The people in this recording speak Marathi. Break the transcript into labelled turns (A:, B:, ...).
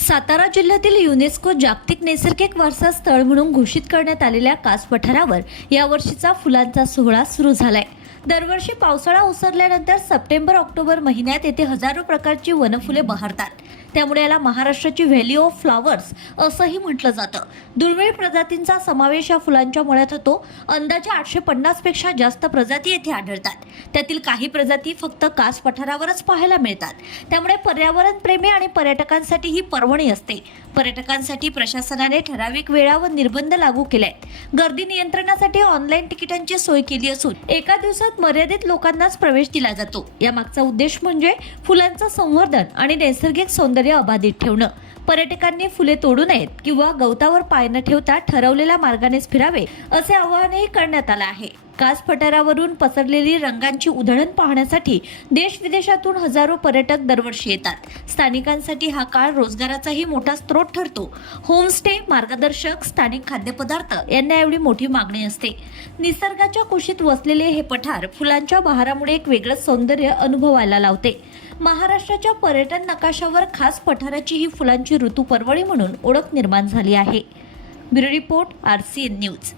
A: सातारा जिल्ह्यातील युनेस्को जागतिक नैसर्गिक वारसा स्थळ म्हणून घोषित करण्यात आलेल्या कास पठारावर यावर्षीचा फुलांचा सोहळा सुरू झालाय. दरवर्षी पावसाळा ओसरल्यानंतर सप्टेंबर ऑक्टोबर महिन्यात येथे हजारो प्रकारची वनफुले बहरतात. त्यामुळे याला महाराष्ट्राची व्हॅली ऑफ फ्लॉवर्स असंही म्हटलं जातं. दुर्मिळ प्रजातींचा समावेश या फुलांच्या मुळ्यात होतो. अंदाजे आठशे पन्नासपेक्षा जास्त प्रजाती येथे आढळतात. त्यातील काही प्रजाती फक्त कास पठारावरच पाहायला मिळतात. त्यामुळे पर्यावरण प्रेमी आणि पर्यटकांसाठी ही पर्वणी असते. पर्यटकांसाठी प्रशासनाने ठराविक वेळा व निर्बंध लागू केले आहेत गर्दी नियंत्रणासाठी ऑनलाईन तिकिटांची सोय केली असून एका दिवसात मर्यादित लोकांनाच प्रवेश दिला जातो. यामागचा उद्देश म्हणजे फुलांचं संवर्धन आणि नैसर्गिक सौंदर्य अबाधित ठेवणं. पर्यटकांनी फुले तोडू नयेत किंवा गवतावर पाय न ठेवता ठरवलेल्या मार्गानेच फिरावे असे आवाहनही करण्यात आलं आहे. कास पठारावरून पसरलेली रंगांची उधळण पाहण्यासाठी देश विदेशातून हजारो पर्यटक दरवर्षी येतात. स्थानिकांसाठी हा काळ रोजगाराचाही मोठा स्रोत ठरतो. होमस्टे मार्गदर्शक स्थानिक खाद्यपदार्थ यांना एवढी मोठी मागणी असते. निसर्गाच्या कुशीत वसलेले हे पठार फुलांच्या बहारामुळे एक वेगळं सौंदर्य अनुभवायला लावते. महाराष्ट्राच्या पर्यटन नकाशावर खास पठाराची ही फुलांची ऋतू परवळी म्हणून ओळख निर्माण झाली आहे. Bureau report R C N news.